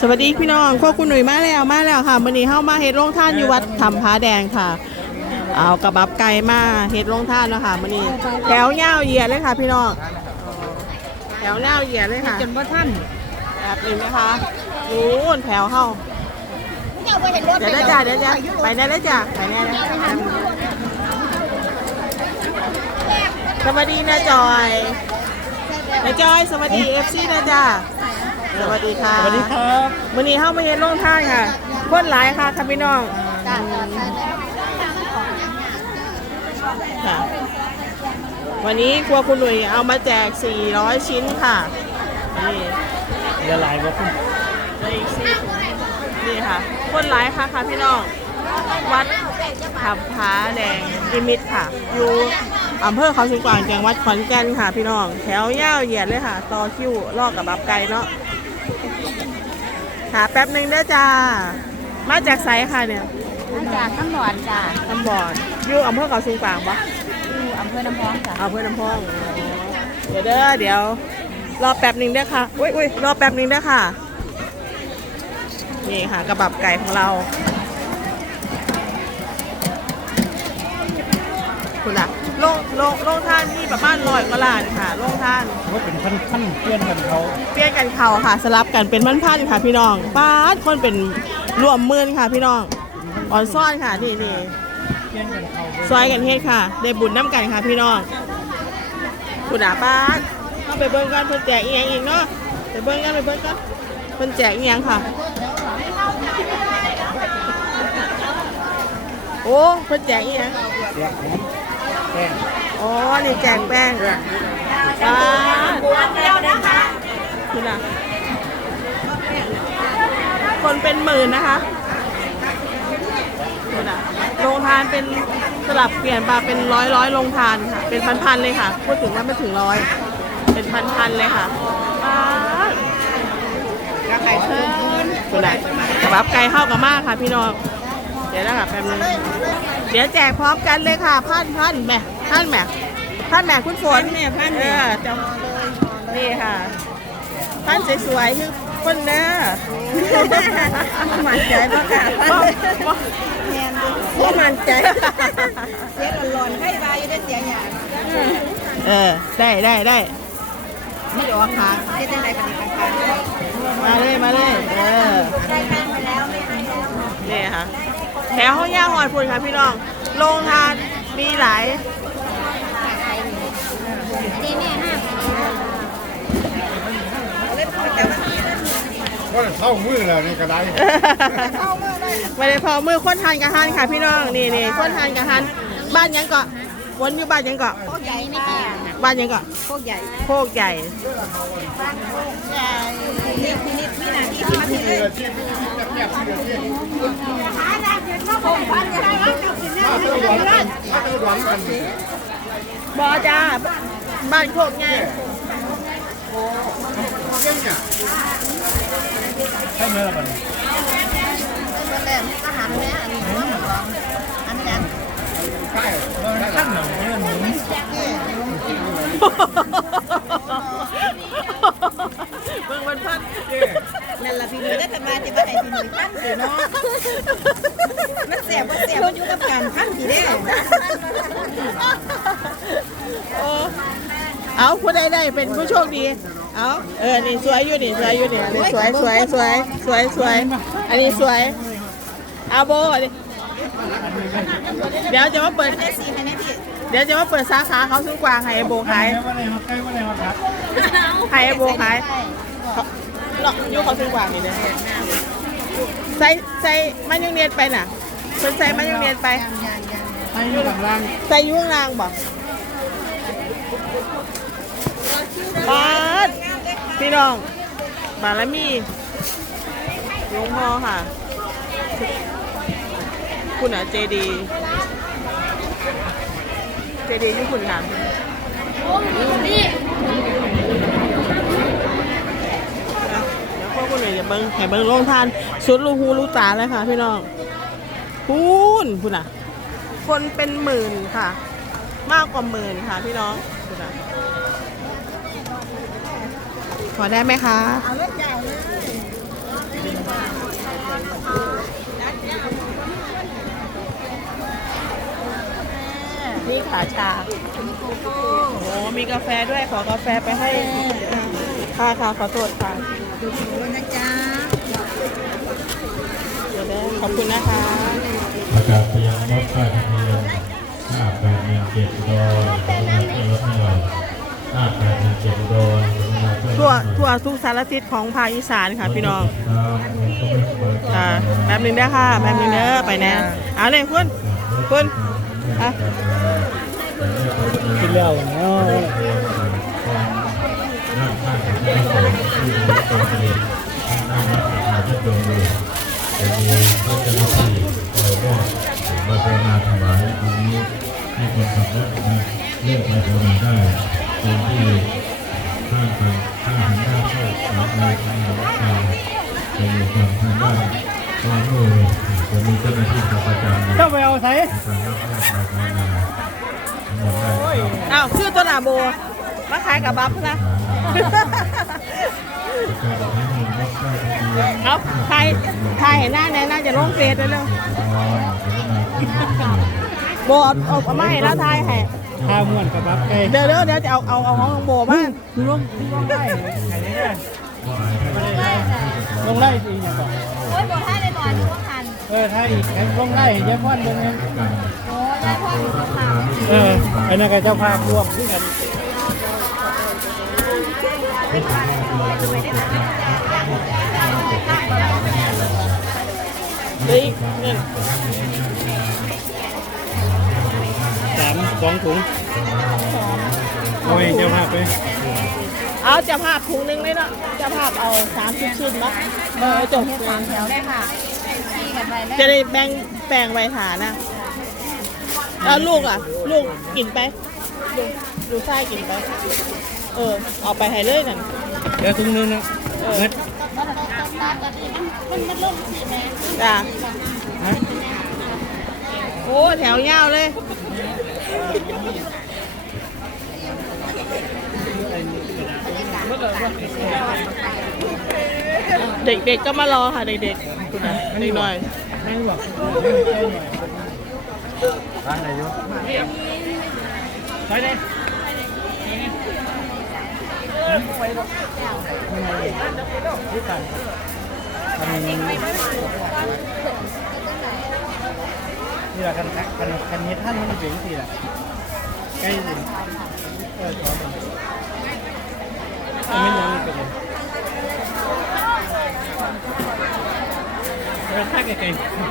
สวัสดีพี่น้องพวกคุณหนุ่ยมาแล้วมาแล้วค่ะวันนี้เข้ามาเฮ็ดโรงท่านอยู่วัดถ้ำผาแดงค่ะ เอากระบับไก่มาเฮ็ดโรงท่านเนาะคะวันนี้แถวยาวเหยียดเลยค่ะ พี่น้องแถวยาวเหยียดเลยค่ะจนว่าท่านแบบนี้นะคะนู้นแถวเข้าเจ้าไปเห็นรถเดี๋ยวได้จ้ะเดี๋ยวจ้ะไปได้เลยจ้ะไปได้เลยสวัสดีนะจอยนะจอยสวัสดีเอฟซีนะจ้ะสวัสดีค่ะสวัสดีครั บวันนี้เข้ามาเฮ็ดโรงท่านค่ะ คนหลายค่ะค่ะพี่น้องค่ะ วันนี้ครัวคุณหนุ่ยเอามาแจก 400 ชิ้นค่ะ นี่เรือลายว่คุณเหลยอีกสินี่ค่ะ คนหลายค่ะค่ะพี่น้อง วัดขับผาแดงอิมิตค่ะ อยู่อำเภอเขาสุกวางจังหวัดขอนแก่นค่ะ พี่น้อง แถวยาวเหยียดเลยค่ะ ต่อคิวลอกกับบับไก่เนาะ ค่ะแป๊บหนึ่งเด้อจ้า มาจากไสค่ะเนี่ยมาจากข้างหนอนจ้ะน้ำบอดอยู่อำเภอเขาสุกวางปะอยู่อำเภอน้ำพองจ้ะอำเภอน้ำพองอ๋อเดี๋ยวเด้อเดี๋ยว รอแป๊บหนึ่งเด้อค่ะอุ้ยอุ้ยรอแป๊บหนึ่งเด้อค่ะ นี่ค่ะกระบับไก่ของเราคุณอะ โรงโรงโรงท่านที่ประมาณร้อยกว่าล้านค่ะโรงท่าน ว่าเป็นพันพันเพื่อนกันเขาเปลี่ยนกันเขาค่ะ สลับกันเป็นพันๆค่ะ พี่น้องป้าดคนเป็นรวมหมื่นค่ะ พี่น้องอ่อนซ่อนค่ะนี่นี่เพื่อนกันเขาซอยกันเฮ็ดค่ะ ได้บุญน้ำกันค่ะ พี่น้องคุณอาป้าดเข้าไปเบิ่งกันเพิ่นแจกอีหยังอีกเนาะไปเบิ่งกันไปเบิ่งกันเพิ่นแจกอีหยังค่ะ โอ้เพิ่นแจกอีหยัง เสียหอม แป้งอ๋อ นี่แจกแป้งป้าคุณอะคนเป็นหมื่นนะคะคุณอะโรงทานเป็นสลับเปลี่ยนมาเป็นร้อยร้อยโรงทานค่ะ เป็นพันพันๆเลยค่ะ พูดถึงว่าไม่ถึงร้อย เป็นพันพันๆเลยค่ะป้าดกระไข่เพิ่นคุณอะกระบับไก่เข้ากับมากค่ะพี่น้อง เดี๋ยวนะคะแป๊บนึงเดี๋ยวแจกพร้อมกันเลยค่ะพันพันแม่พันแม่พันแม่คุณฝนแม่พันเอเนี่ยอจำนี่ค่ะพันสวยๆคือคนเด้อมันใจประกาศบ่บ่แทนดูว่ามันใจเสียกันร้อนให้บายอยู่ได้เสียหยาเออได้ได้ได้ไม่ยอมค่ะเฮ็ดจังได๋กันนี่กันมาเลยมาเลยเออได้ทางไปแล้วไม่ให้แล้วนี่ค่ะ แถวห้องย่าหอยพุ่นค่ะพี่น้อง โรงทานมีหลายดีแม่ห้าก็เข้ามือแล้วนี่ก็ได้ไม่ได้พอมือคนทานกับทานค่ะพี่น้อง นี่นี่คนทานกับทานบ้านยังเกาะวนอยู่บ้านยังเกาะโคกใหญ่ไม่แก่บ้านยังเกาะโคกใหญ่โคกใหญ่ใหญ่นี่พินิจวินาทีที่มาถึงเลย หาได้เห็นว่าผมพันกันได้ว่าจับสิเนี่ยถ้าเจ้าหวังกันถ้าเจ้าหวังกันบอจ้าบ้านโคกใหญ่เก่งเนี่ยใช่ไหมล่ะบัดนี้แรกอาหารแม่อันนี้ว่าหมูอันนี้ใช่มันขั้นหนังเนี่ยหนุน เบิ่งมันพัน นั่นล่ะพี่หนุ่ยได้แต่มาจะมาให้พี่หนุ่ยพันสิเนาะมันแสบว่าแสบมันอยู่กับการพันสิเด้โอ้เอาผู้ใดได้เป็นผู้โชคดี เอาเออ นี่สวยอยู่นี่สวยอยู่นี่นี่สวยสวยสวยสวยสวย อันนี้สวยเอาโบเดี๋ยวจะมาเปิดได้สิให้แน่พี่เดี๋ยวจะมาเปิดสาขาเขาซื้อกวางให้ไอโบขายไรอาโบขาย เขาเนาะอยูเขาซื้อกวางนี่เลยใส่ใส่มันยังเนียนไปน่ะเพิ่นใส่มันยังเนียนไป ให้อยู่ข้างล่างใส่อยุ่ข้างล่างบ่ปาดพี่น้อง บารมีหลวงพ่อค่ะ คุณอะเจดี เจดีที่คุณค่ะ นี่ คุณหน่ออย่าเบิ้งแห่เบิ้งลงทานสุดลูกหูลูกตาเลยค่ะพี่น้องคุณคุณอะ คนเป็นหมื่นค่ะ มากกว่าหมื่นค่ะ พี่น้องคุณอะขอได้ไหมคะนี่คาชาโอ้มีกาแฟด้วยขอกาแฟไปให้ ค่ะค่ะขอโทษค่ะ ดูดูนะจ๊ะเดี๋ยวนะขอบคุณนะคะประกาศไปยังรถป้ายทะเบียนห้าแปดหนึ่งเจ็ดอุดรกรุณาช่วยรถให้หน่อยห้าแปดหนึ่งเจ็ดอุดรกรุณาช่วยรถทั่วให้หน่อยทั่วทุกสารทิศของภาคอีสานค่ะพี่น้องครับผมก็ไม่เปิดค่ะแป๊บหนึงเด้อค่ะแป๊บหนึงเด้อไปแน่เอาเลยคุณคุณอะกินแล้วเนาะ เจ้าหน้าที่คอยมอบบัตรนาถวายอันนี้ให้คนขับรถนะเลือกไปถวายได้ตรงที่ข้างทางข้างหันหน้าเข้าสามนายทางหลังทางจะอยู่ฝั่งทางด้านขวามือจะมีเจ้าหน้าที่ประจำอยู่เจ้าไปเอาใส่ในการรับราชการงานทั้งหมดได้ครับอ้าวคือตัวหนาโบมาขายกับบัฟนะ เอาถ่ายถ่ายเห็นหน้าแน่น่าจะลงเฟซได้เลยโบเอาเอาเอามาให้แล้วถ่ายให้ข้าวม่วนกับบับไก่เดี๋ยวเดี๋ยวเดี๋ยวจะเอาเอาเอาของโบมาคือลงลงไล่ไข่ได้ลงไล่อีกอย่างก่อนโอ้ยบอกให้เลยหน่อยช่วงหันเออถ้าอีกลงไล่เยอะพ่อนลงไงโอ้ยแล้วพ่อหนูค่ะเออไอ้นั่นก็เจ้าภาพรวมที่กัน เฮ้ยเงินสามสองถุงโอ้ยเจ้าภาพไปเอาจะภาพถุงหนึงเลยเนาะจะภาพเอาสามชิ้นชิ้นเนาะเออจบสามแถวได้ค่ะขี่กันไปได้จะได้แบ่งแบ่งไว้ฐานนะแล้วลูกอะ ลูกกินไป ลูกลูกชายกินไป เออเอาไปให้เลยนั่นเดี๋ยวถุงนึงนะเงิดจ้าฮะโอ้แถวยาวเลยเด็กๆก็มารอค่ะเด็กๆคุณนะเด็กหน่อยไม่บอกร้านไหนอยู่ไปเลยที่ตั นนี่แหละกันกันกันนี้ท่านมันเสียงสิแหละใกล้สิเออขอมันไม่ยังเป็นเลยเออถ้าไกลๆ